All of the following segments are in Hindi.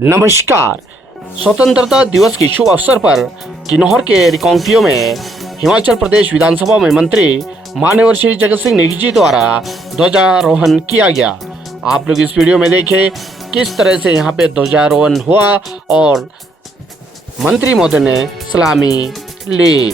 नमस्कार। स्वतंत्रता दिवस के शुभ अवसर पर किन्नौर के रिकांगपिओ में हिमाचल प्रदेश विधानसभा में मंत्री मान्यवर श्री जगत सिंह नेगी जी द्वारा ध्वजारोहण किया गया। आप लोग इस वीडियो में देखें किस तरह से यहाँ पे ध्वजारोहण हुआ और मंत्री महोदय ने सलामी ली।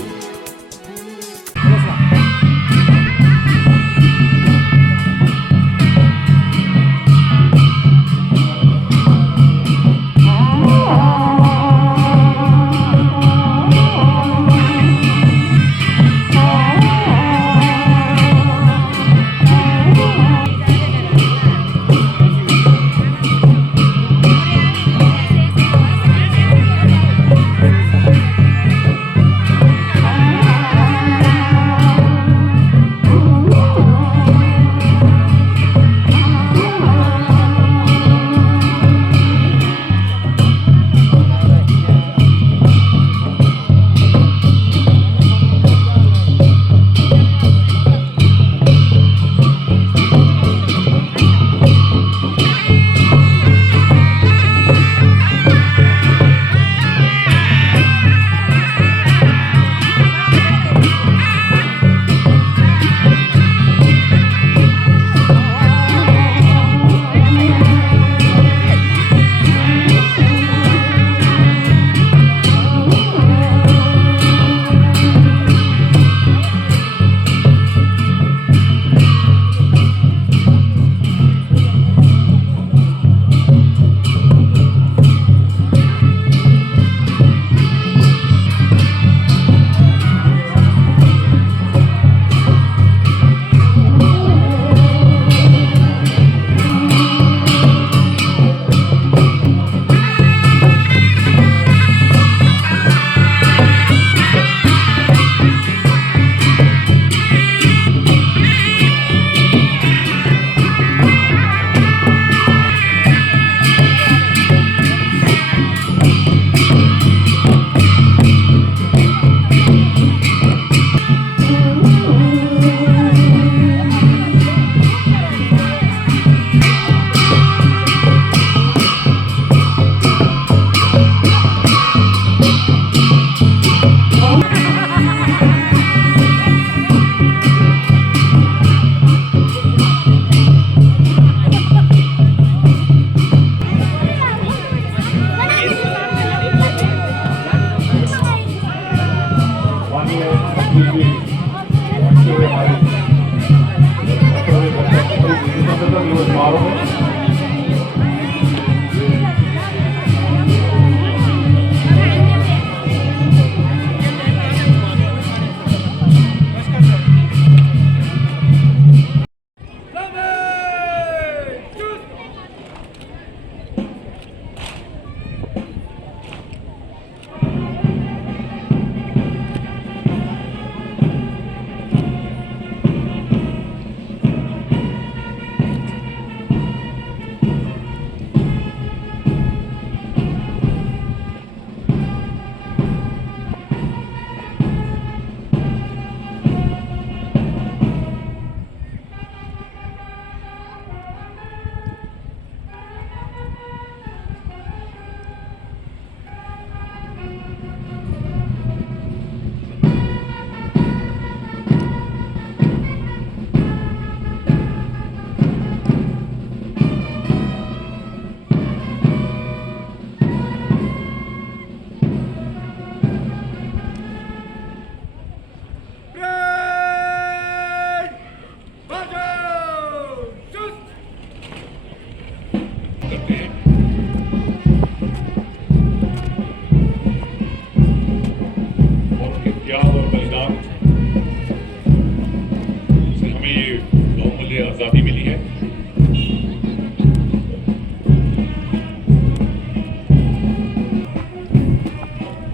आज़ादी मिली है।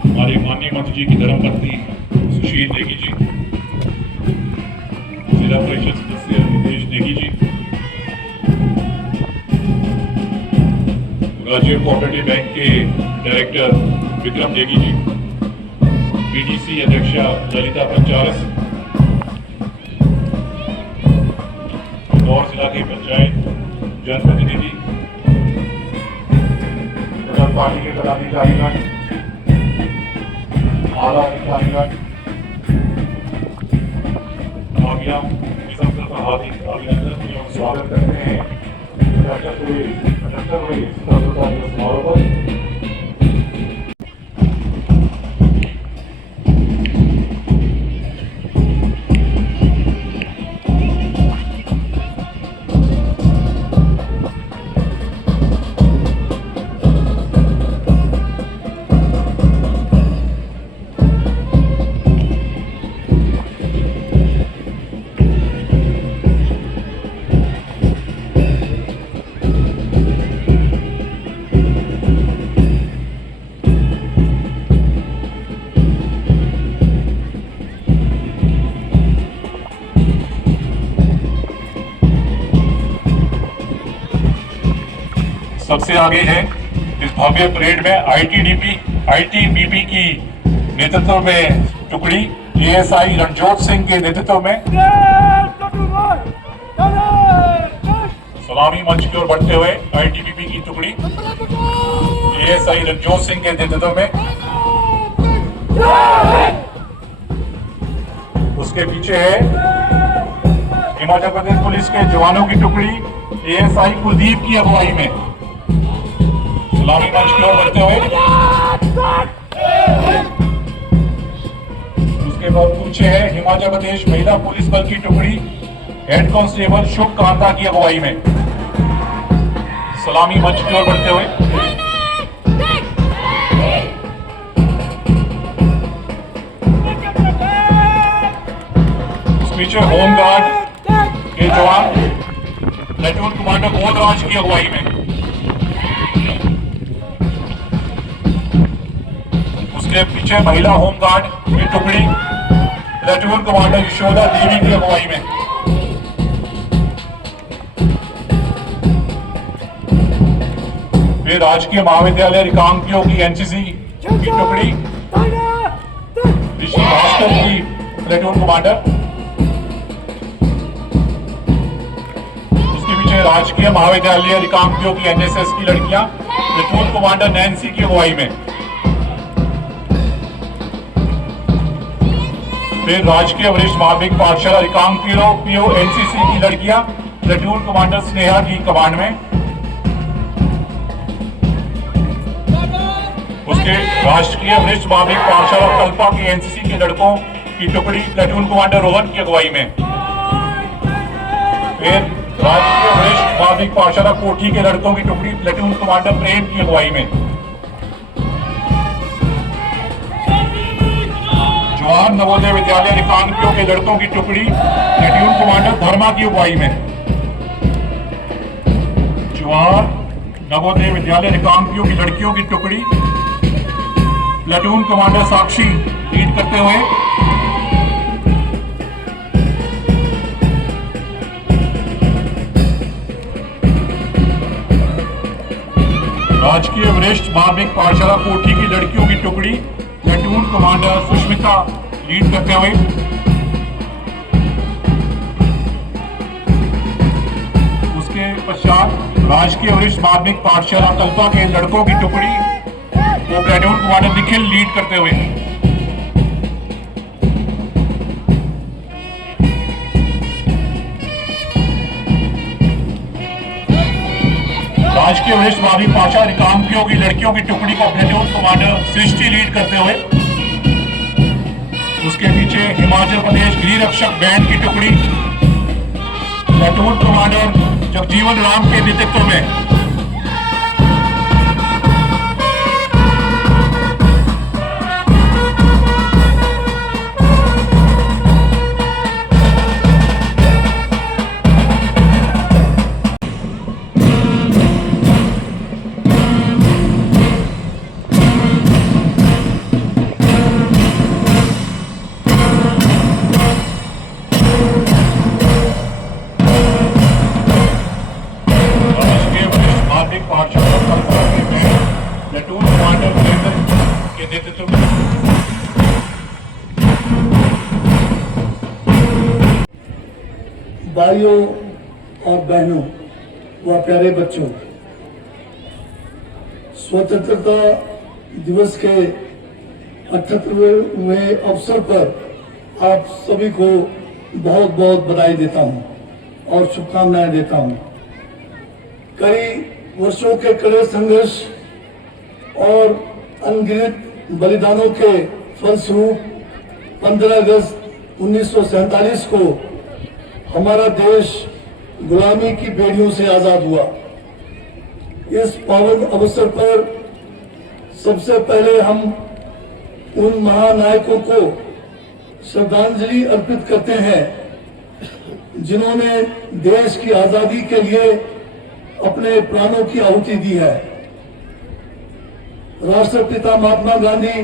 हमारे माननीय मंत्री जी की धर्मपत्नी सुशील नेगी जी, जिला परिषद सदस्य नितेश नेगी जी, राज्य कोऑपरेटिव बैंक के डायरेक्टर विक्रम नेगी जी, बीडीसी अध्यक्षा ललिता पंचारस, इंदौर जिला की पंचायत जनप्रतिनिधि तथा पार्टी के पदाधिकारीगण, आला अधिकारीगण, आगे हम इस अवसर पर हार्दिक अभिनंदन एवं स्वागत करते हैं 75वें स्वतंत्रता दिवस समारोह पर। सबसे आगे है इस भव्य परेड में आईटीबीपी की नेतृत्व में टुकड़ी एएसआई रणजोत सिंह के नेतृत्व में सलामी मंच की ओर बढ़ते हुए आईटीबीपी की टुकड़ी एएसआई रणजोत सिंह के नेतृत्व में, उसके पीछे है हिमाचल प्रदेश पुलिस के जवानों की टुकड़ी एएसआई कुलदीप की अगुवाई में सलामी मंच की ओर बढ़ते हुए, उसके बाद पीछे है हिमाचल प्रदेश महिला पुलिस बल की टुकड़ी हेड कांस्टेबल शुभ कांता की अगुवाई में सलामी मंच की ओर बढ़ते हुए, उस पीछे होमगार्ड के जवान प्लेटून कमांडर गोदराज की अगुवाई में, उसके पीछे महिला होमगार्ड की टुकड़ी प्लेटून कमांडर यशोदा देवी की अगुवाई में, फिर राजकीय महाविद्यालय रिकांगपिओ की एनसीसी की टुकड़ी ऋषि भास्कर की प्लेटून कमांडर, उसके पीछे राजकीय महाविद्यालय रिकांगपिओ की एनएसएस की लड़कियां प्लेटून कमांडर नैन्सी की अगुवाई में, फिर राजकीय वरिष्ठ माध्यमिक पाठशाला रिकांगपिओ एनसीसी की लड़कियां प्लेटून कमांडर स्नेहा की कमांड में, उसके राष्ट्रीय वरिष्ठ माध्यमिक पाठशाला कल्पा की एनसीसी के लड़कों की टुकड़ी प्लेटून कमांडर रोहन की अगुवाई में, फिर राजकीय वरिष्ठ माध्यमिक पाठशाला कोठी के लड़कों की टुकड़ी प्लेटून कमांडर प्रेम की अगुवाई में, जवाहर नवोदय विद्यालय रिकांगपिओ के लड़कों की टुकड़ी प्लेटून कमांडर धर्मा की अगुवाई में, जवाहर नवोदय विद्यालय रिकांगपिओ की लड़कियों की टुकड़ी प्लेटून कमांडर साक्षी लीड करते हुए, राजकीय वरिष्ठ माध्यमिक पाठशाला कोठी की लड़कियों की टुकड़ी प्लेटून कमांडर सुष्मिता लीड करते हुए, उसके पश्चात राजकीय वरिष्ठ माध्यमिक पाठशाला कल्पा के लड़कों की टुकड़ी को प्लेटून कमांडर निखिल लीड करते हुए, राजकीय वरिष्ठ माध्यमिक पाठशाला रिकांगपिओ की लड़कियों की टुकड़ी को प्लेटून कमांडर सृष्टि लीड करते हुए, उसके पीछे हिमाचल प्रदेश गृह रक्षक बैंड की टुकड़ी प्लेटून कमांडर जगजीवन राम के नेतृत्व में, प्लेटून कमांडर के नेतृत्व में, भाइयों और बहनों व प्यारे बच्चों, स्वतंत्रता दिवस के 78वें अवसर पर आप सभी को बहुत बहुत बधाई देता हूं और शुभकामनाएं देता हूं। कई वर्षों के कड़े संघर्ष और अनगिनत बलिदानों के फलस्वरूप 15 अगस्त 1947 को हमारा देश गुलामी की बेड़ियों से आजाद हुआ। इस पावन अवसर पर सबसे पहले हम उन महानायकों को श्रद्धांजलि अर्पित करते हैं जिन्होंने देश की आजादी के लिए अपने प्राणों की आहुति दी है। राष्ट्रपिता महात्मा गांधी,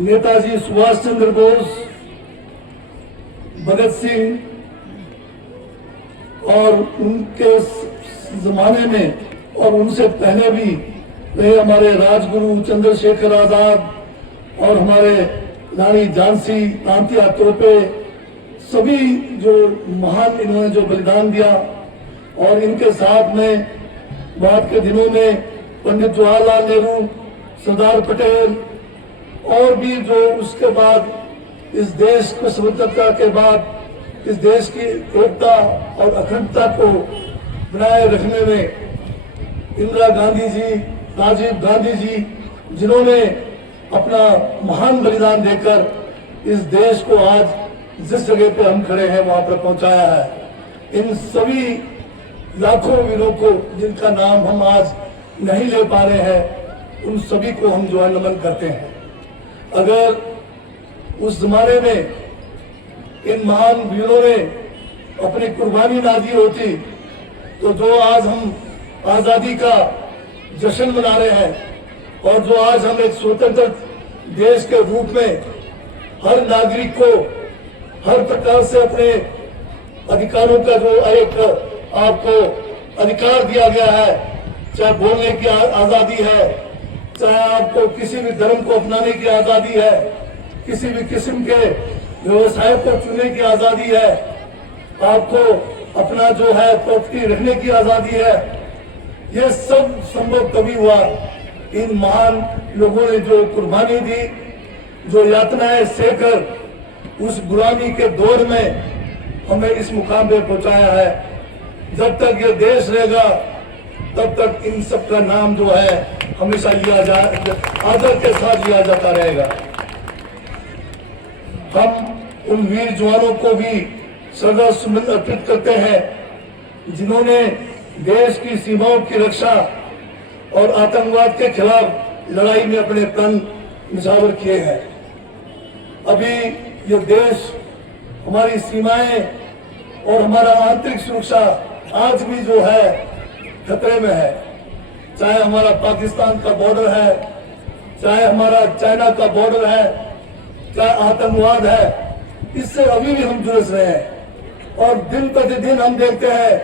नेताजी सुभाष चंद्र बोस, भगत सिंह और उनके जमाने में और उनसे पहले भी रहे हमारे राजगुरु चंद्रशेखर आजाद और हमारे रानी झांसी, तांतिया तोपे, सभी जो महान इन्होंने जो बलिदान दिया। और इनके साथ में बाद के दिनों में पंडित जवाहरलाल नेहरू, सरदार पटेल और भी जो उसके बाद इस देश को स्वतंत्रता के बाद इस देश की एकता और अखंडता को बनाए रखने में इंदिरा गांधी जी, राजीव गांधी जी, जिन्होंने अपना महान बलिदान देकर इस देश को आज जिस जगह पे हम खड़े हैं वहां पर पहुंचाया है। इन सभी लाखों वीरों को जिनका नाम हम आज नहीं ले पा रहे हैं, उन सभी को हम जो है नमन करते हैं। अगर उस जमाने में इन महान वीरों ने अपनी कुर्बानी ना दी होती तो जो आज हम आजादी का जश्न मना रहे हैं और जो आज हम एक स्वतंत्र देश के रूप में हर नागरिक को हर प्रकार से अपने अधिकारों का जो एक आपको अधिकार दिया गया है, चाहे बोलने की आजादी है, चाहे आपको किसी भी धर्म को अपनाने की आजादी है, किसी भी किस्म के व्यवसाय को चुनने की आजादी है, आपको अपना जो है प्रॉपर्टी रखने की आजादी है। यह सब संभव तभी हुआ इन महान लोगों ने जो कुर्बानी दी, जो यातनाएं सहकर उस गुलामी के दौर में हमें इस मुकाम पे पहुंचाया है। जब तक ये देश रहेगा तब तक इन सब का नाम जो है हमेशा लिया आदर के साथ लिया जाता रहेगा। हम उन वीर जवानों को भी श्रद्धा सुमन अर्पित करते हैं जिन्होंने देश की सीमाओं की रक्षा और आतंकवाद के खिलाफ लड़ाई में अपने प्राण निछावर किए हैं। अभी ये देश, हमारी सीमाएं और हमारा आंतरिक सुरक्षा आज भी जो है खतरे में है। चाहे हमारा पाकिस्तान का बॉर्डर है, चाहे हमारा चाइना का बॉर्डर है, चाहे आतंकवाद है, इससे अभी भी हम जुड़ रहे हैं। और दिन प्रतिदिन हम देखते हैं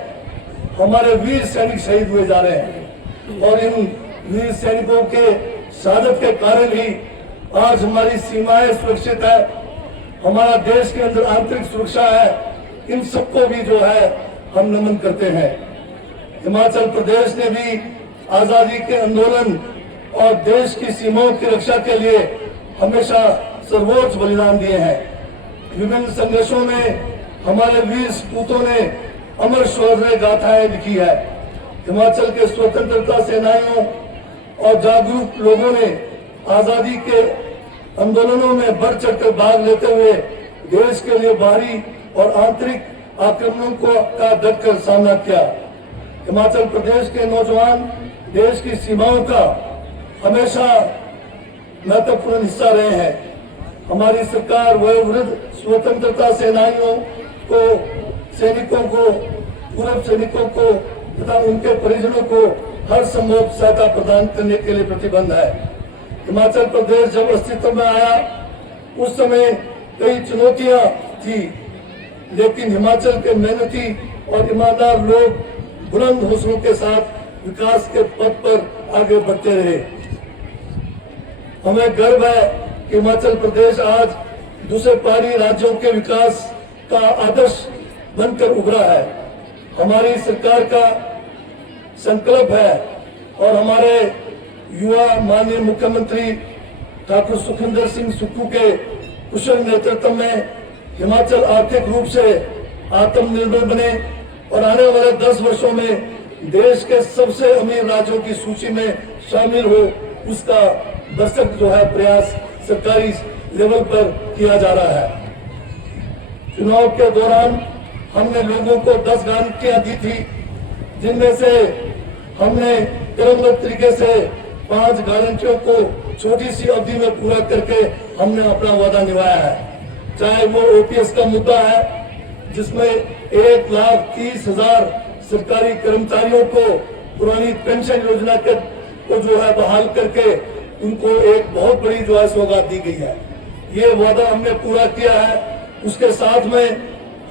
हमारे वीर सैनिक शहीद हुए जा रहे हैं और इन वीर सैनिकों के शहादत के कारण ही आज हमारी सीमाएं सुरक्षित है, हमारा देश के अंदर आंतरिक सुरक्षा है। इन सबको भी जो है हम नमन करते हैं। हिमाचल प्रदेश ने भी आजादी के आंदोलन और देश की सीमाओं की रक्षा के लिए हमेशा सर्वोच्च बलिदान दिए हैं। विभिन्न संघर्षों में हमारे वीर सपूतों ने अमर शौर्य गाथाएं लिखी है। हिमाचल के स्वतंत्रता सेनानियों और जागरूक लोगों ने आजादी के आंदोलनों में बढ़ चढ़कर भाग लेते हुए देश के लिए बाहरी और आंतरिक आक्रमणों का डटकर सामना किया। हिमाचल प्रदेश के नौजवान देश की सीमाओं का हमेशा महत्वपूर्ण हिस्सा रहे हैं। हमारी सरकार वयोवृद्ध स्वतंत्रता सेनानियों को, सैनिकों को, पूर्व सैनिकों को तथा उनके परिजनों को हर संभव सहायता प्रदान करने के लिए प्रतिबद्ध है। हिमाचल प्रदेश जब अस्तित्व में आया उस समय कई चुनौतियां थी, लेकिन हिमाचल के मेहनती और ईमानदार लोग बुलंद हौसलों के साथ विकास के पथ पर आगे बढ़ते रहे। हमें गर्व है कि हिमाचल प्रदेश आज दूसरे पहाड़ी राज्यों के विकास का आदर्श बनकर उभरा है। हमारी सरकार का संकल्प है और हमारे युवा माननीय मुख्यमंत्री ठाकुर सुखविंदर सिंह सुक्खू के कुशल नेतृत्व में हिमाचल आर्थिक रूप से आत्मनिर्भर बने और आने वाले 10 वर्षों में देश के सबसे अमीर राज्यों की सूची में शामिल हो, उसका भरसक जो है प्रयास सरकारी लेवल पर किया जा रहा है। चुनाव के दौरान हमने लोगों को 10 गारंटियां दी थी, जिनमें से हमने क्रमबद्ध तरीके से 5 गारंटियों को छोटी सी अवधि में पूरा करके हमने अपना वादा निभाया है। चाहे वो ओपीएस का मुद्दा है, जिसमें 1,30,000 सरकारी कर्मचारियों को पुरानी पेंशन योजना को जो है बहाल करके उनको एक बहुत बड़ी जो है सौगात दी गई है। ये वादा हमने पूरा किया है। उसके साथ में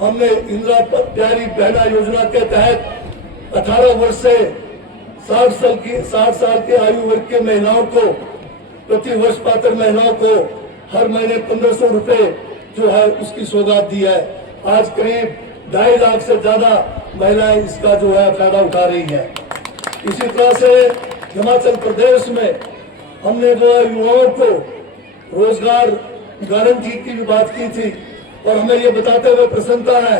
हमने इंदिरा प्यारी बहना योजना के तहत 18 वर्ष से 60 साल के आयु वर्ग के महिलाओं को, प्रति वर्ष पात्र महिलाओं को हर महीने 1500 रुपए जो है उसकी सौगात दी है। आज करीब 2.5 लाख से ज्यादा महिलाएं इसका जो है फायदा उठा रही है। इसी तरह से हिमाचल प्रदेश में हमने जो है युवाओं को रोजगार गारंटी की भी बात की थी और हमें ये बताते हुए प्रसन्नता है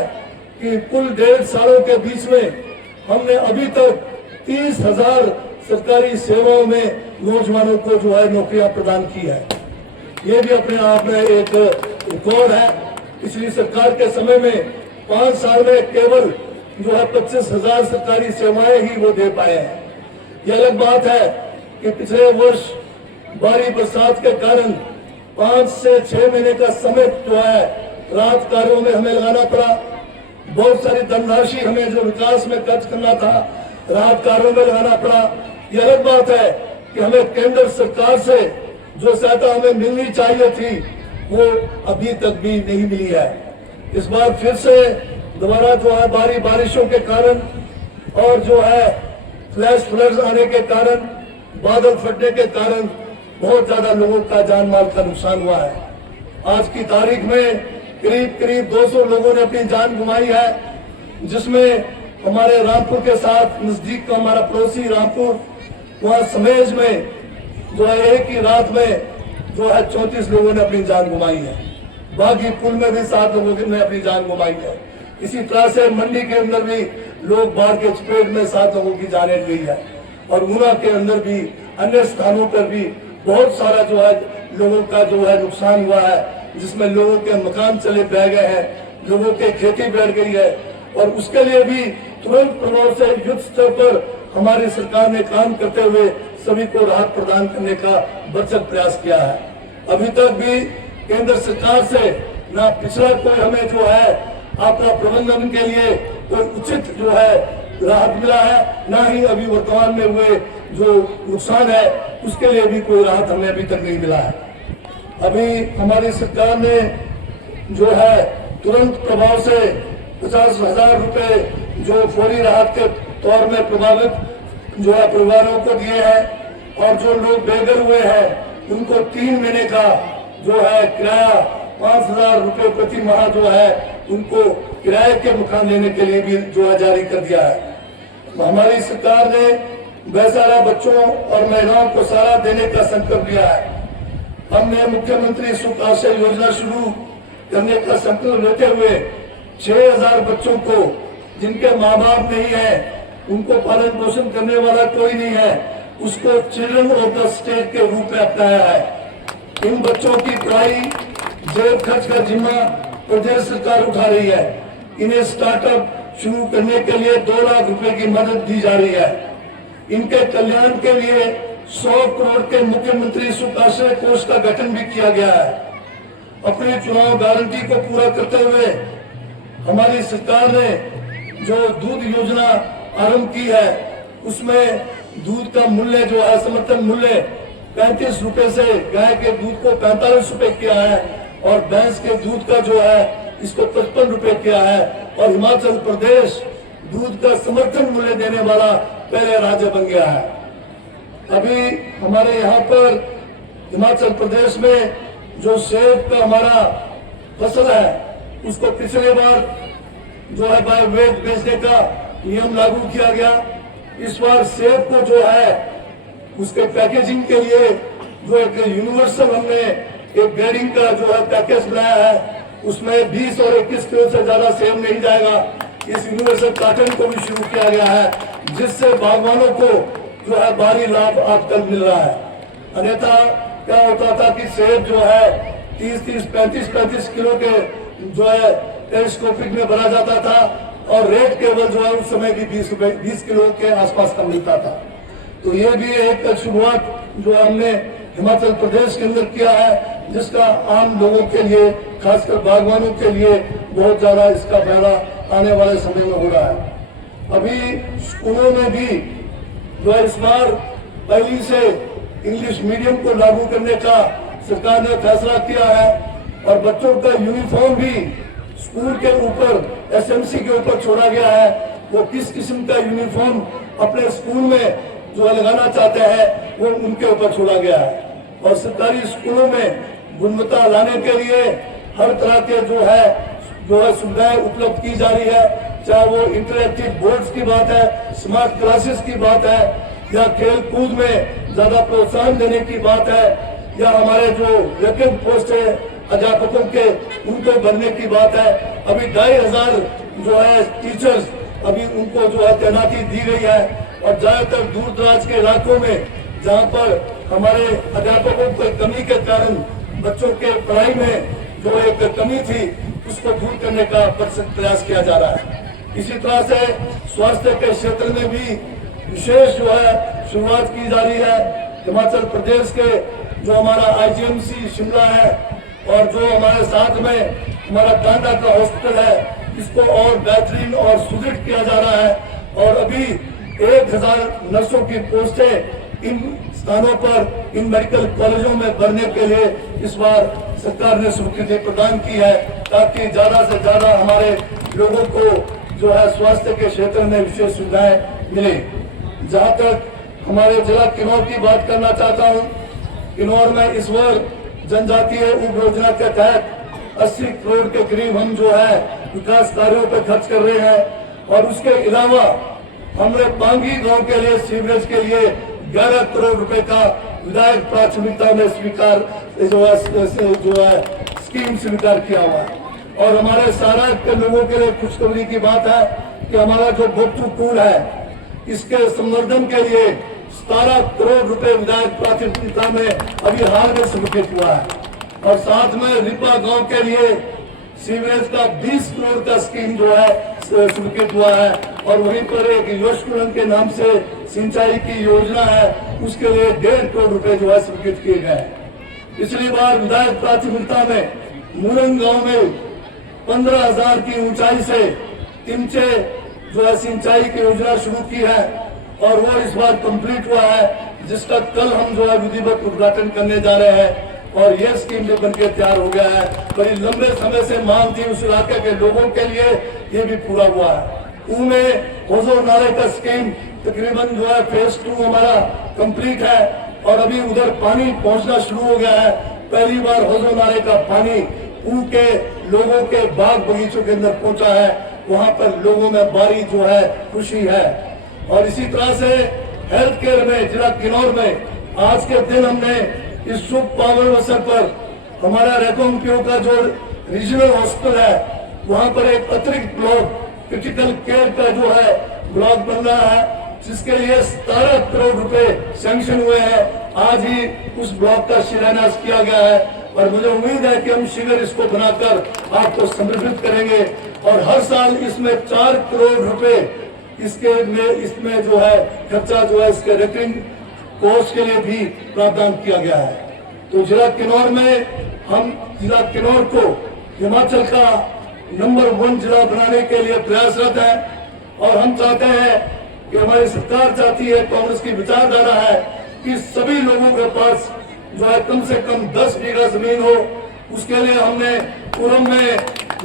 कि कुल 1.5 सालों के बीच में हमने अभी तक 30,000 सरकारी सेवाओं में नौजवानों को जो है नौकरियां प्रदान की है। ये भी अपने आप में एक रिकॉर्ड है। पिछली सरकार के समय में 5 साल में केवल जो है 25,000 सरकारी सेवाएं ही वो दे पाए हैं। ये अलग बात है कि पिछले वर्ष भारी बरसात के कारण 5 से 6 महीने का समय जो है राहत कार्यों में हमें लगाना पड़ा। बहुत सारी धनराशि हमें जो विकास में खर्च करना था, राहत कार्यों में लगाना पड़ा। ये अलग बात है कि हमें केंद्र सरकार से जो सहायता हमें मिलनी चाहिए थी वो अभी तक भी नहीं मिली है। इस बार फिर से दोबारा जो है भारी बारिशों के कारण और जो है फ्लैश फ्लड्स आने के कारण, बादल फटने के कारण बहुत ज्यादा लोगों का जान माल का नुकसान हुआ है। आज की तारीख में करीब 200 लोगों ने अपनी जान गंवाई है, जिसमें हमारे रामपुर के साथ नजदीक का हमारा पड़ोसी रामपुर, वहां समेज में जो है एक ही रात में जो है 34 लोगों ने अपनी जान गंवाई है। बागी पुल में भी 7 लोगों ने अपनी जान गंवाई है। इसी तरह से मंडी के अंदर भी लोग बाढ़ के चपेट में 7 लोगों की जानें गई है और ऊना के अंदर भी अन्य स्थानों पर भी बहुत सारा जो है लोगों का जो है नुकसान हुआ है, जिसमें लोगों के मकान चले बह गए हैं, लोगों के खेती बैठ गई है और उसके लिए भी तुरंत प्रभाव से युद्ध स्तर पर हमारी सरकार ने काम करते हुए सभी को राहत प्रदान करने का भरसक प्रयास किया है। अभी तक भी केंद्र सरकार से ना पिछला कोई हमें जो है आपदा प्रबंधन के लिए कोई उचित जो है राहत मिला है, ना ही अभी वर्तमान में हुए जो नुकसान है उसके लिए भी कोई राहत हमें अभी तक नहीं मिला है। अभी हमारी सरकार ने जो है तुरंत प्रभाव से 50,000 रुपए जो फौरी राहत के तौर में प्रभावित जो है परिवारों को दिए हैं और जो लोग बेघर हुए हैं उनको 3 महीने का जो है किराया 5,000 रुपए प्रति माह जो है उनको किराए के मकान लेने के लिए भी जो है जारी कर दिया है। हमारी सरकार ने बेसहारा बच्चों और महिलाओं को सहारा देने का संकल्प लिया है। हमने मुख्यमंत्री सुख आश्रय योजना शुरू करने का संकल्प लेते हुए 6,000 बच्चों को जिनके माँ बाप नहीं है, उनको पालन पोषण करने वाला कोई नहीं है, उसको चिल्ड्रन ऑफ द स्टेट के रूप में अपनाया है। इन बच्चों की पढ़ाई जेब खर्च का जिम्मा प्रदेश सरकार उठा रही है। इन्हें स्टार्टअप शुरू करने के लिए 2 लाख रुपए की मदद दी जा रही है। इनके कल्याण के लिए 100 करोड़ के मुख्यमंत्री सुख आश्रय कोष का गठन भी किया गया है। अपनी चुनाव गारंटी को पूरा करते हुए हमारी सरकार ने जो दूध योजना आरंभ की है, उसमें दूध का मूल्य जो है समर्थन मूल्य 35 रुपए से गाय के दूध को 45 रुपए किया है और भैंस के दूध का जो है इसको 55 रुपए किया है और हिमाचल प्रदेश दूध का समर्थन मूल्य देने वाला पहले राज्य बन गया है। अभी हमारे यहाँ पर हिमाचल प्रदेश में जो सेब का हमारा फसल है उसको पिछले बार जो है बाय वेट बेचने का नियम लागू किया गया। इस बार सेब को जो है उसके पैकेजिंग के लिए जो एक यूनिवर्सल हमने एक ग्रेडिंग का जो है पैकेज बनाया है, उसमें 20 और 21 किलो से ज्यादा सेब नहीं जाएगा। इस यूनिवर्सल कार्टन को भी शुरू किया गया है, जिससे बागवानों को जो है भारी लाभ आजकल मिल रहा है। अन्यथा क्या होता था कि सेब जो है 30-30, 35-35 किलो के जो है टेलीस्कोपिक में भरा जाता था और रेट केवल जो है उस समय भी 20 किलो के आसपास का मिलता था। तो ये भी एक शुरुआत जो हमने हिमाचल प्रदेश के अंदर किया है, जिसका आम लोगों के लिए, खासकर बागवानों के लिए बहुत ज्यादा इसका फायदा आने वाले समय में हो रहा है। अभी स्कूलों में भी जो है इस बार पहली से इंग्लिश मीडियम को लागू करने का सरकार ने फैसला किया है और बच्चों का यूनिफॉर्म भी स्कूल के ऊपर एसएमसी के ऊपर छोड़ा गया है। वो किस किस्म का यूनिफॉर्म अपने स्कूल में जो लगाना चाहते हैं वो उनके ऊपर छोड़ा गया है। और सरकारी स्कूलों में गुणवत्ता लाने के लिए हर तरह के जो है सुविधाएं उपलब्ध की जा रही है, चाहे वो इंटरएक्टिव बोर्ड्स की बात है, स्मार्ट क्लासेस की बात है, या खेल कूद में ज्यादा प्रोत्साहन देने की बात है, या हमारे जो वैकेंट पोस्ट है अध्यापकों के उनको भरने की बात है। अभी 2500 जो है टीचर्स अभी उनको जो है तैनाती दी गई है और ज्यादातर दूर दराज के इलाकों में जहाँ पर हमारे अध्यापकों की कमी के कारण बच्चों के पढ़ाई में जो एक कमी थी उसको दूर करने का प्रयास किया जा रहा है। इसी तरह से स्वास्थ्य के क्षेत्र में भी विशेष जो है शुरुआत की जा रही है। हिमाचल प्रदेश के जो हमारा आईजीएमसी शिमला है और जो हमारे साथ में हमारा टांडा का हॉस्पिटल है, इसको और बेहतरीन और सुदृढ़ किया जा रहा है। और अभी 1000 नर्सों की पोस्टें इन स्थानों पर इन मेडिकल कॉलेजों में भरने के लिए इस बार सरकार ने स्वीकृति प्रदान की है, ताकि ज्यादा से ज्यादा हमारे लोगों को जो है स्वास्थ्य के क्षेत्र में विशेष सुविधाएं मिले। जहाँ तक हमारे जिला किन्नौर की बात करना चाहता हूँ, किन्नौर में इस वर्ष जनजातीय उप योजना के तहत 80 करोड़ के करीब हम जो है विकास कार्यों पर खर्च कर रहे हैं। और उसके अलावा हमने पांगी गांव के लिए सीवरेज के लिए 11 करोड़ रुपए का विधायक प्राथमिकता में स्वीकार जो है स्कीम स्वीकार किया हुआ है। और हमारे सारा के लोगों के लिए खुशखबरी की बात है कि हमारा जो गोपचू पुल है इसके संवर्धन के लिए 17 करोड़ रुपए विधायक प्राथमिकता में अभी हाल में स्वीकृत हुआ है। और साथ में रिपा गांव के लिए सीवरेज का 20 करोड़ का स्कीम जो है स्वीकृत हुआ है। और वहीं पर एक योशकुलन के नाम से सिंचाई की योजना है, उसके लिए 1.5 करोड़ रुपए जो है स्वीकृत किए गए हैं। पिछली बार विधायक प्राथमिकता में मूरंग गांव में 15,000 की ऊंचाई से तिमचे जो है सिंचाई की योजना शुरू की है और वो इस बार कंप्लीट हुआ है, जिसका कल हम जो है विधिवत उद्घाटन करने जा रहे हैं। और ये स्कीम भी बनकर तैयार हो गया है। बड़ी लंबे समय से मांग थी उस इलाके के लोगों के लिए, ये भी पूरा हुआ है। में होजो नाले का स्कीम तकरीबन जो है फेज 2 हमारा कंप्लीट है और अभी उधर पानी पहुंचना शुरू हो गया है। पहली बार होजो नाले का पानी उनके लोगों के बाग बगीचों के अंदर पहुंचा है। वहां पर लोगों में भारी जो है खुशी है। और इसी तरह से हेल्थ केयर में जिला किन्नौर में आज के दिन हमने इस शुभ पावन अवसर पर हमारा रेकोंपियो का जो रीजनल हॉस्पिटल है वहां पर एक अतिरिक्त ब्लॉक क्रिटिकल केयर का जो है ब्लॉक बन रहा है, जिसके लिए 17 करोड़ रुपए सैंक्शन हुए हैं। आज ही उस ब्लॉक का शिलान्यास किया गया है और मुझे उम्मीद है कि हम शीघ्र इसको बनाकर आपको समर्पित करेंगे। और हर साल इसमें 4 करोड़ रुपए इसमें जो है खर्चा जो है इसके रेकरिंग कोर्स के लिए भी प्रावधान किया गया है। तो जिला किन्नौर में हम जिला किन्नौर को हिमाचल का नंबर 1 जिला बनाने के लिए प्रयासरत है। और हम चाहते हैं कि हमारी सरकार चाहती है, कांग्रेस की विचारधारा है कि सभी लोगों के पास जो है कम से कम 10 बीघा जमीन हो। उसके लिए हमने पूरम में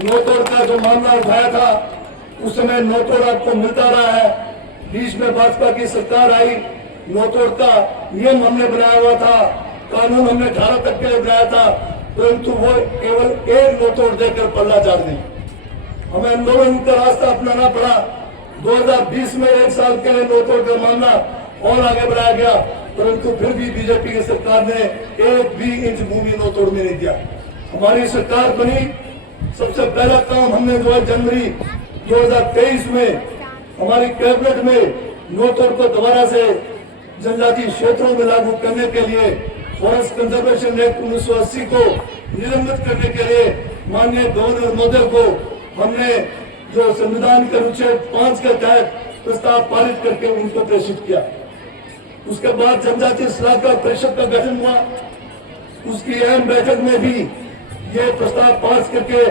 नोतोड़ का जो मामला उठाया था, उस समय नोतोड़ आपको मिलता रहा है। बीच में भाजपा की सरकार आई, नोतोड़ का नियम हमने बनाया हुआ था, कानून हमने 18 तक के लिए बनाया था, परंतु वो केवल एक नोतोड़ देकर पल्ला झाड़ दी। हमें आंदोलन का रास्ता अपनाना पड़ा। 2020 में 1 साल के लिए नोतोड़ का मामला और आगे बढ़ाया गया परंतु फिर भी बीजेपी की सरकार ने एक भी इंच भूमि नो तोड़ में नहीं दिया। हमारी सरकार बनी, सबसे पहला काम हमने जो है जनवरी 2023 में हमारी कैबिनेट में नो तोड़ को दोबारा से जनजातीय क्षेत्रों में लागू करने के लिए फॉरेस्ट कंजर्वेशन एक्ट 1980 को निलंबित करने के लिए माननीय गवर्नर महोदय को हमने जो संविधान के अनुच्छेद 5 के तहत प्रस्ताव पारित करके उनको प्रेषित किया। उसके बाद जनजातीय सलाहकार परिषद का गठन हुआ। उसकी अहम बैठक में भी ये प्रस्ताव पास करके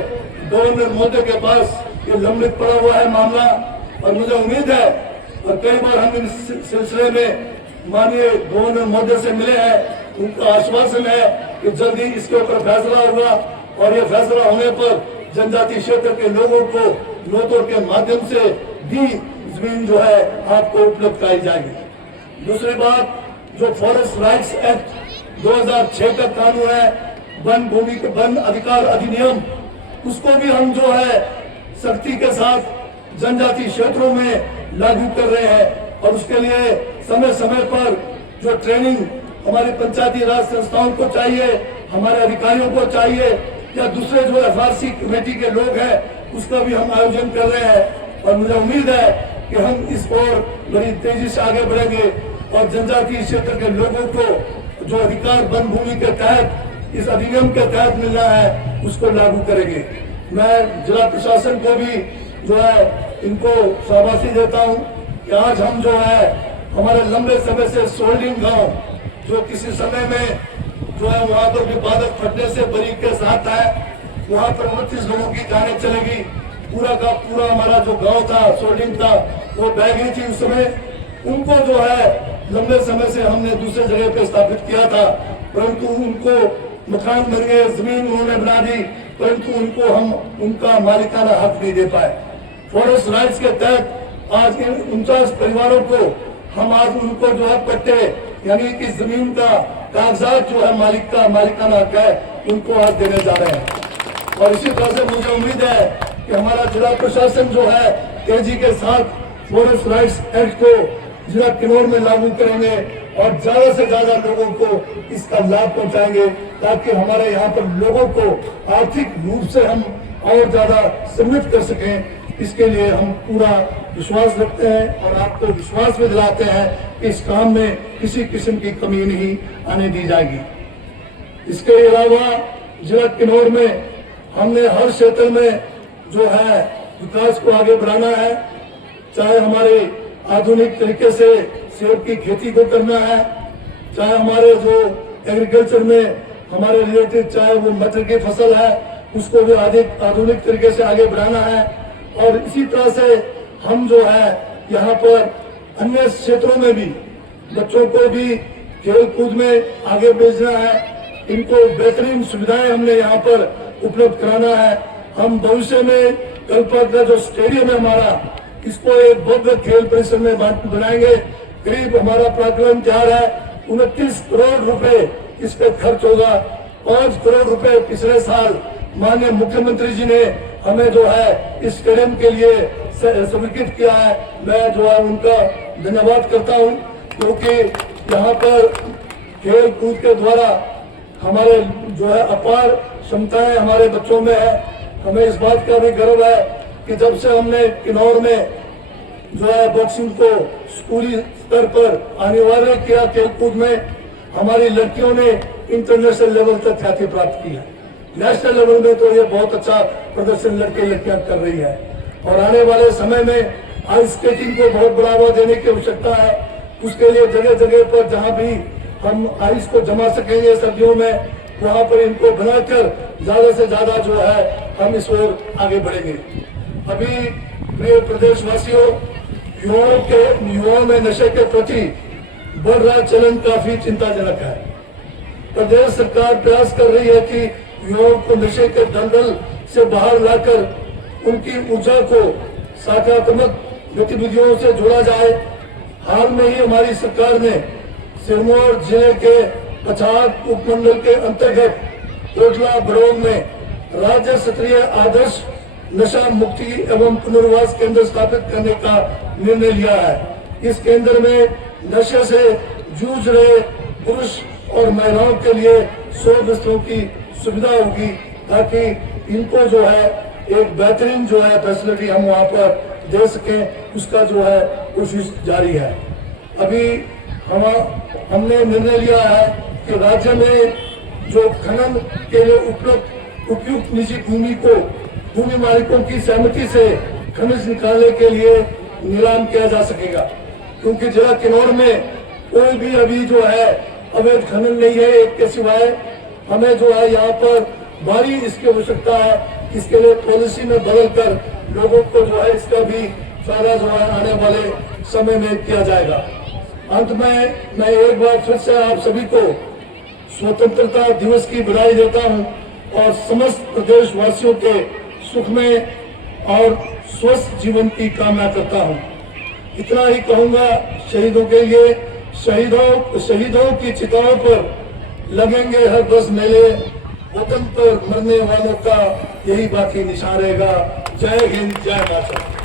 गवर्नर महोदय के पास ये लंबित पड़ा हुआ है मामला, और मुझे उम्मीद है और कई बार हम इस सिलसिले में माननीय गवर्नर महोदय से मिले हैं, उनका आश्वासन है कि जल्दी इसके ऊपर फैसला होगा और ये फैसला होने पर जनजातीय क्षेत्र के लोगों को नो तोड़ के माध्यम से भी जमीन जो है आपको उपलब्ध कराई जाएगी। दूसरी बात, जो फॉरेस्ट राइट्स एक्ट 2006 का कानून है, वन भूमि के वन अधिकार अधिनियम, उसको भी हम जो है सख्ती के साथ जनजातीय क्षेत्रों में लागू कर रहे हैं। और उसके लिए समय समय पर जो ट्रेनिंग हमारी पंचायती राज संस्थाओं को चाहिए, हमारे अधिकारियों को चाहिए, या दूसरे जो FRC कमेटी के लोग हैं, उसका भी हम आयोजन कर रहे हैं। और मुझे उम्मीद है कि हम इस ओर बड़ी तेजी से आगे बढ़ेंगे और जनजातीय क्षेत्र के लोगों को जो अधिकार वन भूमि के तहत इस अधिनियम के तहत मिलना है उसको लागू करेंगे। मैं जिला प्रशासन को भी जो है इनको शाबाशी देता हूँ कि आज हम जो है हमारे लंबे समय से सोल्डिंग गांव जो किसी समय में जो है वहाँ पर विवादक फटने से बरी के साथ है, वहाँ पर 29 लोगों की जाने चलेगी। पूरा का पूरा हमारा जो गांव था, सोल्डिंग था, वो बह गई थी उस समय। उनको जो है लंबे समय से हमने दूसरे जगह पे स्थापित किया था, परंतु उनको मकान मिल गए, जमीन उन्होंने बना दी, परंतु उनको हम उनका मालिकाना हक नहीं दे पाए। फॉरेस्ट राइट्स के तहत आज इन 49 परिवारों को हम आज उनको जो है पट्टे यानी कि जमीन का कागजात जो है मालिकाना हक है, उनको आज देने जा रहे हैं। और इसी तरह से मुझे उम्मीद है कि हमारा जिला प्रशासन जो है तेजी के साथ फॉरेस्ट राइट्स एक्ट को जिला किन्नौर में लागू करेंगे और ज्यादा से ज्यादा लोगों को इसका लाभ पहुंचाएंगे, ताकि हमारे यहाँ पर लोगों को आर्थिक रूप से हम और ज्यादा समृद्ध कर सकें। इसके लिए हम पूरा विश्वास रखते हैं और आपको विश्वास भी दिलाते हैं कि इस काम में किसी किस्म की कमी नहीं आने दी जाएगी। इसके अलावा जिला किन्नौर में हमने हर क्षेत्र में जो है विकास को आगे बढ़ाना है, चाहे हमारे आधुनिक तरीके से सेब की खेती को करना है, चाहे हमारे जो एग्रीकल्चर में हमारे रिलेटेड चाहे वो मटर की फसल है उसको भी अधिक आधुनिक तरीके से आगे बढ़ाना है। और इसी तरह से हम जो है यहाँ पर अन्य क्षेत्रों में भी बच्चों को भी खेल कूद में आगे भेजना है, इनको बेहतरीन सुविधाएं हमने यहाँ पर उपलब्ध कराना है। हम भविष्य में कल्पा का जो स्टेडियम है हमारा, इसको एक भव्य खेल परिसर में बनाएंगे। करीब हमारा प्राकलन तैयार है, 29 करोड़ रुपए इस पे खर्च होगा। 5 करोड़ रुपए पिछले साल माननीय मुख्यमंत्री जी ने हमें जो है इस स्टेडियम के लिए स्वीकृत किया है। मैं जो है उनका धन्यवाद करता हूं, क्योंकि यहाँ पर खेल कूद के द्वारा हमारे जो है अपार क्षमताएं हमारे बच्चों में है। हमें इस बात का भी गर्व है कि जब से हमने किन्नौर में जो है बॉक्सिंग को स्कूली स्तर पर अनिवार्य किया, खेल कूद में हमारी लड़कियों ने इंटरनेशनल लेवल तक ख्याति प्राप्त की है। नेशनल लेवल में तो ये बहुत अच्छा प्रदर्शन लड़कियां कर रही है। और आने वाले समय में आइस स्केटिंग को बहुत बढ़ावा देने की आवश्यकता है। उसके लिए जगह जगह पर जहां भी हम आइस को जमा सकेंगे सर्दियों में, वहां पर इनको बनाकर ज्यादा से ज्यादा जो है हम इस ओर आगे बढ़ेंगे। अभी प्रिय प्रदेशवासियों, युवाओं में नशे के प्रति बढ़ रहा चलन काफी चिंताजनक है। प्रदेश सरकार प्रयास कर रही है कि युवाओं को नशे के दलदल से बाहर लाकर उनकी ऊर्जा को सकारात्मक गतिविधियों से जोड़ा जाए। हाल में ही हमारी सरकार ने सिरमौर जिले के पछाड़ उपमंडल के अंतर्गत कोटला बड़ौग में राज्य स्तरीय आदर्श नशा मुक्ति एवं पुनर्वास केंद्र स्थापित करने का निर्णय लिया है। इस केंद्र में नशे से जूझ रहे पुरुष और महिलाओं के लिए 100 बिस्तरों की सुविधा होगी, ताकि इनको जो है एक बेहतरीन जो है फैसिलिटी हम वहाँ पर दे सकें। उसका जो है कोशिश जारी है। अभी हमने निर्णय लिया है कि राज्य में जो खनन के लिए उपयुक्त निजी भूमि को भूमि मालिकों की सहमति से खनिज निकालने के लिए नीलाम किया जा सकेगा, क्योंकि जिला किन्नौर में कोई भी अभी जो है अवैध खनन नहीं है एक के सिवाय। हमें जो है यहाँ पर भारी इसकी आवश्यकता है। इसके लिए पॉलिसी में बदलकर लोगों को जो है इसका भी फायदा जो है आने वाले समय में किया जाएगा। अंत में मैं एक बार फिर से आप सभी को स्वतंत्रता दिवस की बधाई देता हूं और समस्त प्रदेशवासियों के सुख में और स्वस्थ जीवन की कामना करता हूं। इतना ही कहूंगा, शहीदों के लिए शहीदों की चिताओं पर लगेंगे हर 10 मेले, वतन पर मरने वालों का यही बाकी निशान रहेगा। जय हिंद, जय माता।